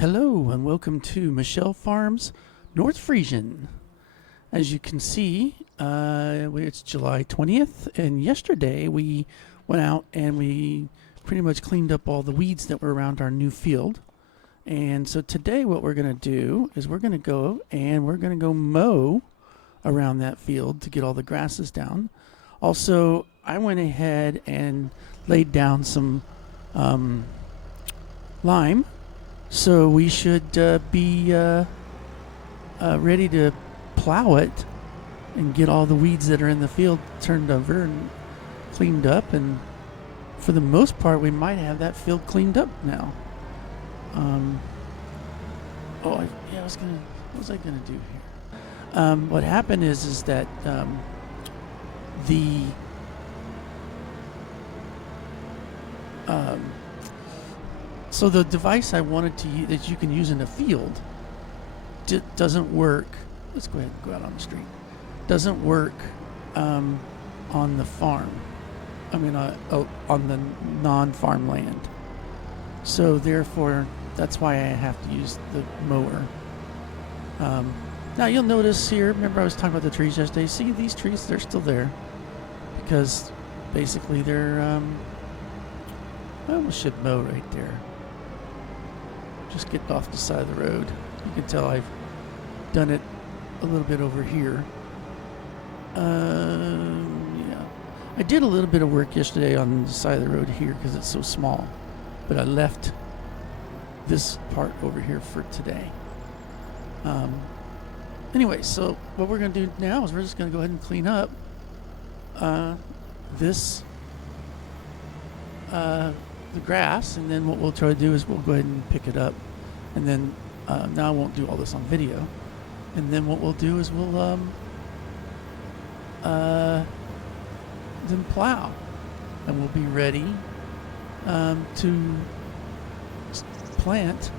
Hello and welcome to Michelle Farms, North Frisian. As you can see, it's July 20th, and yesterday we went out and we pretty much cleaned up all the weeds that were around our new field. And so today what we're going to do is we're going to go mow around that field to get all the grasses down. Also, I went ahead and laid down some lime. So we should be ready to plow it and get all the weeds that are in the field turned over and cleaned up. And for the most part, we might have that field cleaned up now. What was I gonna do here? What happened is that So the device I wanted to use that you can use in a field doesn't work. Let's go ahead and go out on the street. Doesn't work on the farm. I mean, on the non-farm land. So therefore, that's why I have to use the mower. Now you'll notice here. Remember, I was talking about the trees yesterday. See these trees? They're still there because basically they're. I almost should mow right there. Just getting off the side of the road. You can tell I've done it a little bit over here. Yeah. I did a little bit of work yesterday on the side of the road here because it's so small. But I left this part over here for today. Anyway, so what we're going to do now is we're just going to go ahead and clean up the grass, and then what we'll try to do is we'll go ahead and pick it up, and then now I won't do all this on video, and then what we'll do is we'll then plow, and we'll be ready to plant.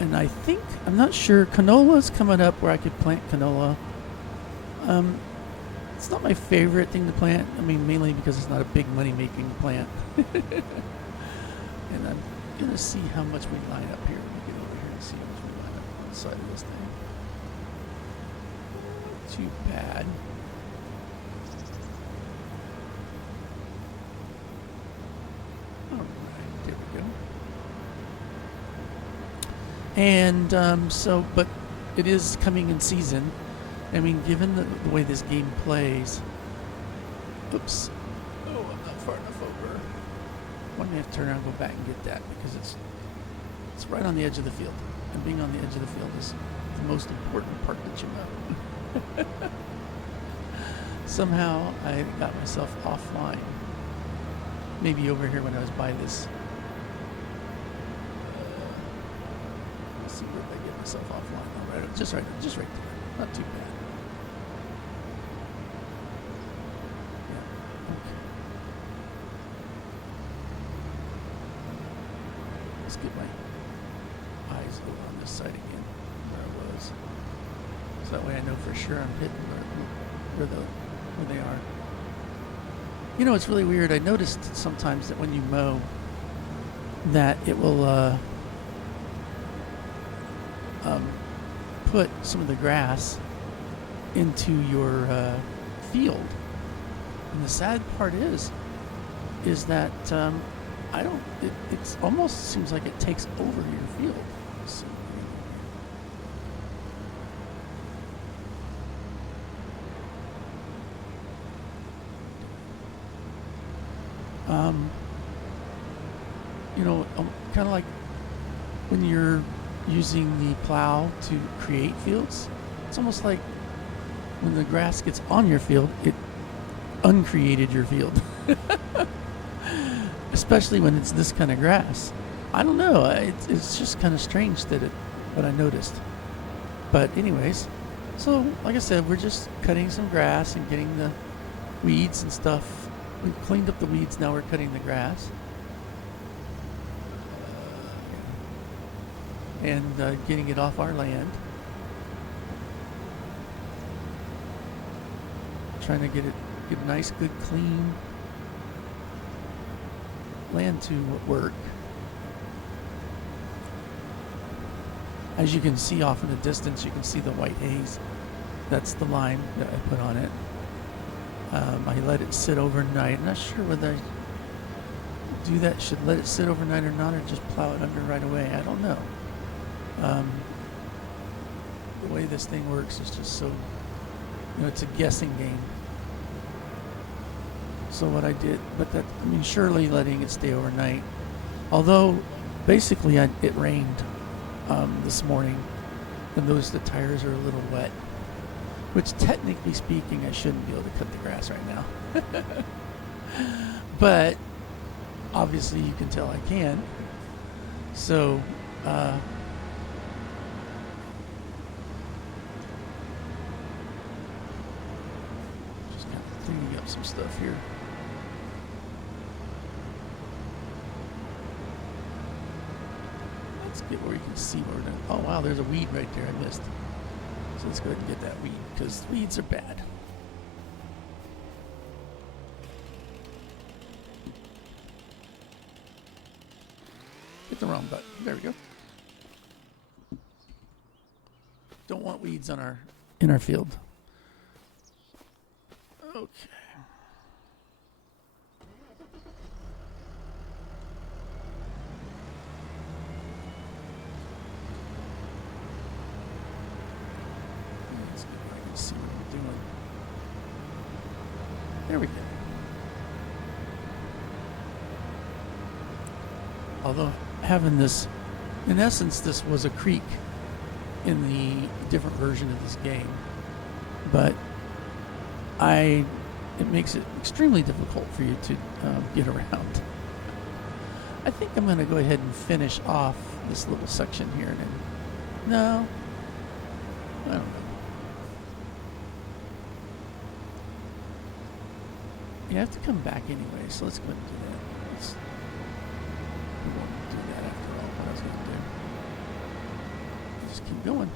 And I'm not sure, canola's coming up where I could plant canola. It's not my favorite thing to plant. I mean, mainly because it's not a big money-making plant. And I'm going to see how much we line up here. Let me get over here and see how much we line up on the side of this thing. Too bad. All right, there we go. And but it is coming in season. I mean, given the way this game plays. Oops. Oh, I'm not far enough over. I'm gonna have to turn around and go back and get that because it's right on the edge of the field. And being on the edge of the field is the most important part that you know. Somehow I got myself offline. Maybe over here when I was by this. Let's see where I get myself offline. Right, just right there. Not too bad. Get my eyes over on this side again where I was, so that way I know for sure I'm hitting where they are. You know, it's really weird. I noticed sometimes that when you mow, that it will put some of the grass into your field, and the sad part is that it almost seems like it takes over your field. So, kind of like when you're using the plow to create fields, it's almost like when the grass gets on your field, it uncreated your field. Especially when it's this kind of grass. I don't know. It's just kind of strange what I noticed. But anyways, so like I said, we're just cutting some grass and getting the weeds and stuff. We've cleaned up the weeds. Now we're cutting the grass. And getting it off our land. Trying to get a nice, good, clean land to work. As you can see off in the distance, you can see the white haze. That's the line that I put on it. I let it sit overnight. I'm not sure whether I do that, should let it sit overnight or not, or just plow it under right away. I don't know. The way this thing works is just so, it's a guessing game. So what I did, surely letting it stay overnight. Although, basically, it rained this morning, and the tires are a little wet. Which, technically speaking, I shouldn't be able to cut the grass right now. But, obviously, you can tell I can. So, just kind of cleaning up some stuff here. Let's get where you can see where we're doing. Oh, wow, there's a weed right there I missed. So let's go ahead and get that weed, because weeds are bad. Hit the wrong button. There we go. Don't want weeds on in our field. Okay. See what we're doing. There we go. Although having this, in essence, this was a creek in the different version of this game, but it makes it extremely difficult for you to get around. I think I'm going to go ahead and finish off this little section here. No, I don't know. You have to come back anyway, so let's go ahead and do that. We won't do that after all, what I was going to do. Just keep going.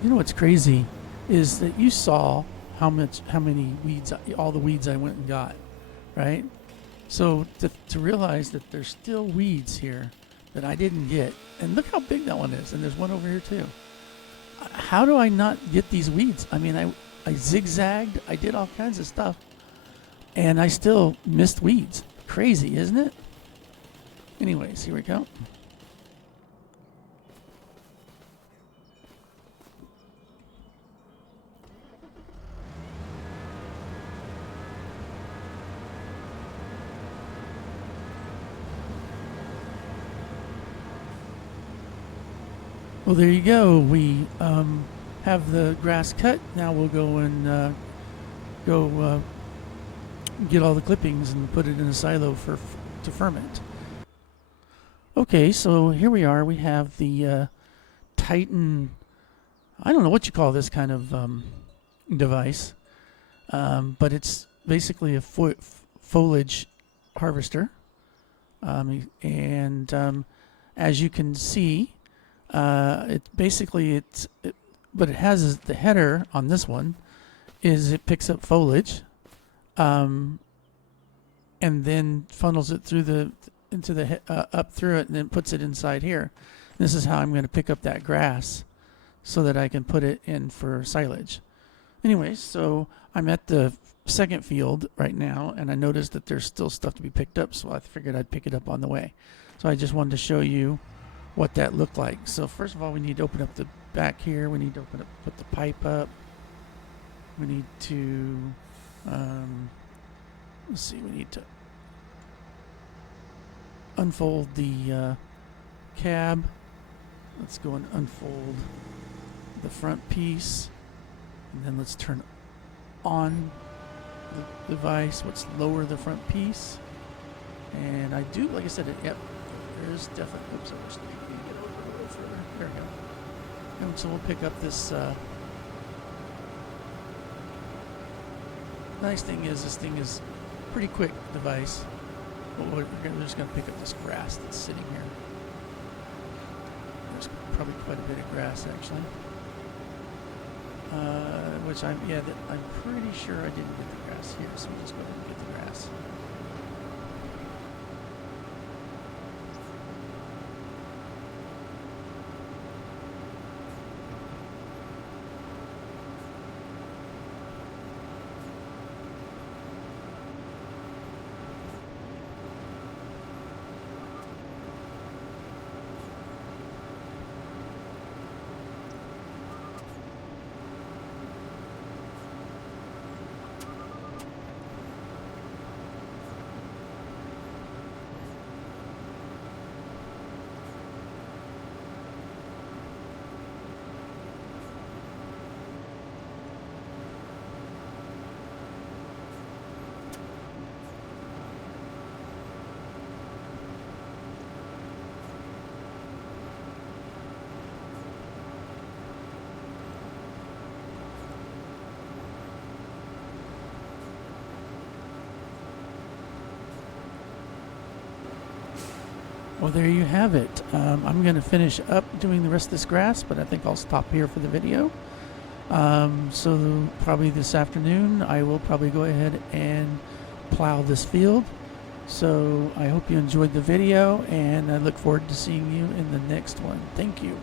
You know what's crazy is that you saw how many weeds, all the weeds I went and got, right? So to realize that there's still weeds here that I didn't get, and look how big that one is, and there's one over here too. How do I not get these weeds? I mean, I zigzagged, I did all kinds of stuff, and I still missed weeds. Crazy, isn't it? Anyways, here we go. Well, there you go. We have the grass cut. Now we'll go and get all the clippings and put it in a silo to ferment. Okay, so here we are. We have the Titan. I don't know what you call this kind of device, but it's basically a foliage harvester, and as you can see. But it has the header on this one is it picks up foliage, and then funnels it through up through it, and then puts it inside here. This is how I'm going to pick up that grass, so that I can put it in for silage. Anyways, so I'm at the second field right now, and I noticed that there's still stuff to be picked up, so I figured I'd pick it up on the way. So I just wanted to show you what that looked like. So first of all, we need to open up the back here. We need to put the pipe up. We need to, let's see, we need to unfold the cab. Let's go and unfold the front piece, and then let's turn on the device. Let's lower the front piece, and I do, like I said, yep, there's definitely, oops, I wish I could get over a little further. There we go. And so we'll pick up this, nice thing is this thing is pretty quick device. But we're just going to pick up this grass that's sitting here. There's probably quite a bit of grass actually. Which I'm pretty sure I didn't get the grass here, so we'll just go ahead and get the grass. Well, there you have it. I'm going to finish up doing the rest of this grass, but I think I'll stop here for the video. So probably this afternoon, I will probably go ahead and plow this field. So I hope you enjoyed the video, and I look forward to seeing you in the next one. Thank you.